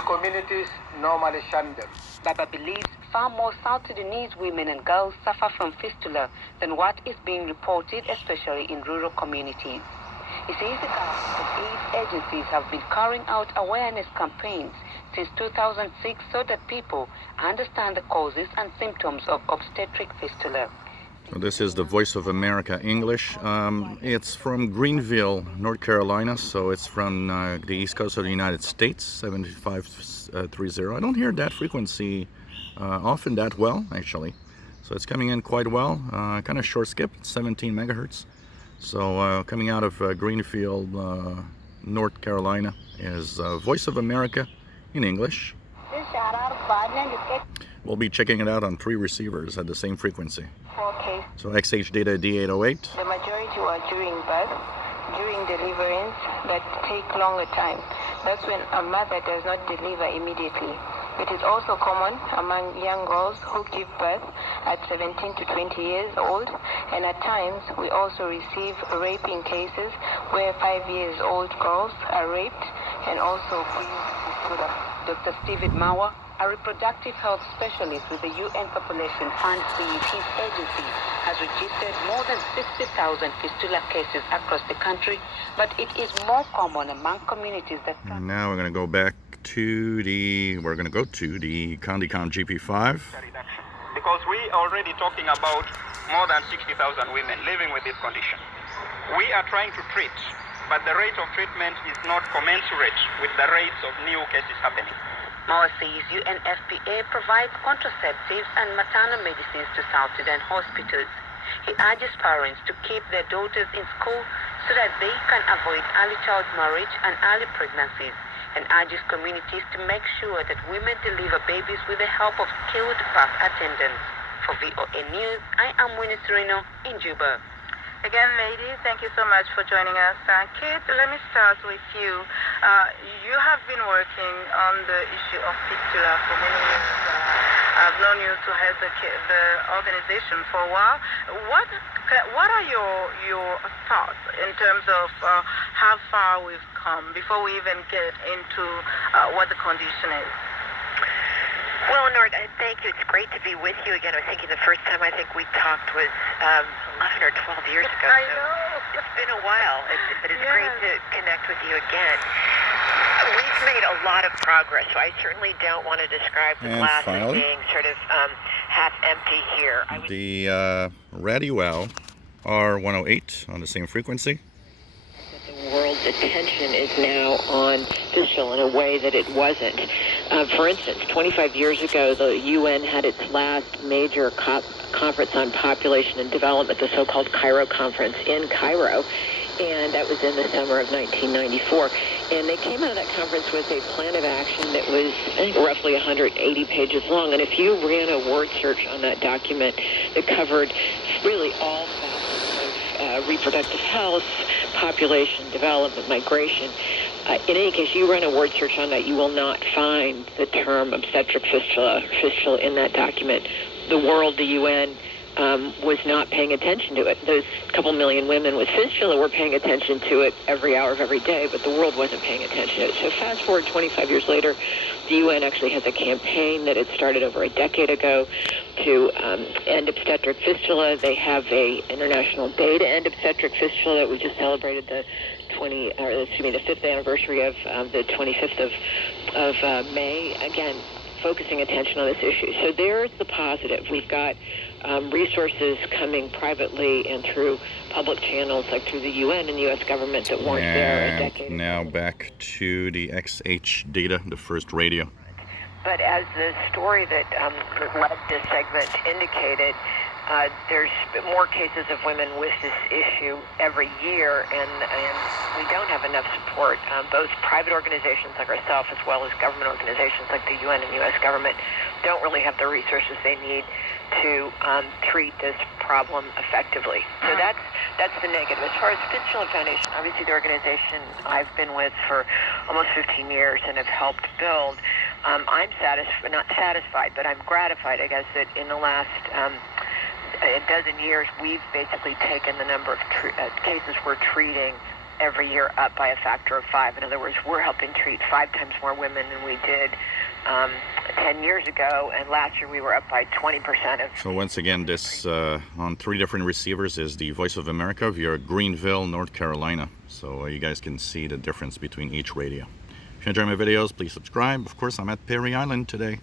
the communities normally shun them. Baba believes far more South Sudanese women and girls suffer from fistula than what is being reported, especially in rural communities. He says the government and aid agencies have been carrying out awareness campaigns since 2006 so that people understand the causes and symptoms of obstetric fistula. So this is the Voice of America English. It's from Greenville, North Carolina, so it's from the east coast of the United States, 7530. I don't hear that frequency often that well, actually. So it's coming in quite well, kind of short skip, 17 megahertz. So coming out of Greenville, North Carolina is Voice of America in English. We'll be checking it out on 3 receivers at the same frequency. Okay. So XHDATA D808. The majority were during birth, during deliverance, that take longer time. That's when a mother does not deliver immediately. It is also common among young girls who give birth at 17 to 20 years old, and at times we also receive raping cases where 5-year-old girls are raped and also brings fistula. Dr. Stephen Mauer, a reproductive health specialist with the UN Population Fund, his agency has registered more than 60,000 fistula cases across the country, but it is more common among communities that... And now we're going to go back to the countycomm GP5. Because we are already talking about more than 60,000 women living with this condition. We are trying to treat, but the rate of treatment is not commensurate with the rates of new cases happening. Mauer says UNFPA provides contraceptives and maternal medicines to South Sudan hospitals. He urges parents to keep their daughters in school so that they can avoid early child marriage and early pregnancies, and urges communities to make sure that women deliver babies with the help of skilled birth attendants. For VOA News, I am Winnie Sereno in Juba. Again, ladies, thank you so much for joining us. Kate, let me start with you. You have been working on the issue of fistula for many years. I've known you to head the organization for a while. What are your thoughts in terms of how far we've come before we even get into what the condition is? Well, Nord, thank you. It's great to be with you again. I was thinking the first time I think we talked was 11 or 12 years ago. I know. So it's been a while, but it's great to connect with you again. We've made a lot of progress, so I certainly don't want to describe the glass as being sort of half empty here. The radiwow R108 on the same frequency. The world's attention is now on fistula in a way that it wasn't. For instance, 25 years ago, the UN had its last major conference on population and development, the so-called Cairo Conference in Cairo, and that was in the summer of 1994. And they came out of that conference with a plan of action that was, I think, roughly 180 pages long. And if you ran a word search on that document, it covered really all facets of reproductive health, population, development, migration. In any case, you run a word search on that, you will not find the term obstetric fistula in that document. The world, the UN, was not paying attention to it. Those couple million women with fistula were paying attention to it every hour of every day, but the world wasn't paying attention to it. So fast forward 25 years later, the UN actually has a campaign that it started over a decade ago to end obstetric fistula. They have a International Day to End Obstetric Fistula that we just celebrated the 5th anniversary of the 25th of May. Again, focusing attention on this issue. So there's the positive. We've got resources coming privately and through public channels like through the UN and the U.S. government that weren't there a decade ago. Now back to the XHDATA, the first radio. But as the story that led this segment indicated, there's more cases of women with this issue every year, and we don't have enough support. Both private organizations like ourselves as well as government organizations like the UN and U.S. government don't really have the resources they need to treat this problem effectively. So that's the negative. As far as Fistula Foundation, obviously the organization I've been with for almost 15 years and have helped build, I'm not satisfied, but I'm gratified, I guess, that in the last a dozen years, we've basically taken the number of cases we're treating every year up by a factor of 5. In other words, we're helping treat 5 times more women than we did 10 years ago, and last year we were up by 20%. So once again, this on 3 different receivers is the Voice of America via Greenville, North Carolina. So you guys can see the difference between each radio. If you enjoy my videos, please subscribe. Of course, I'm at Perry Island today.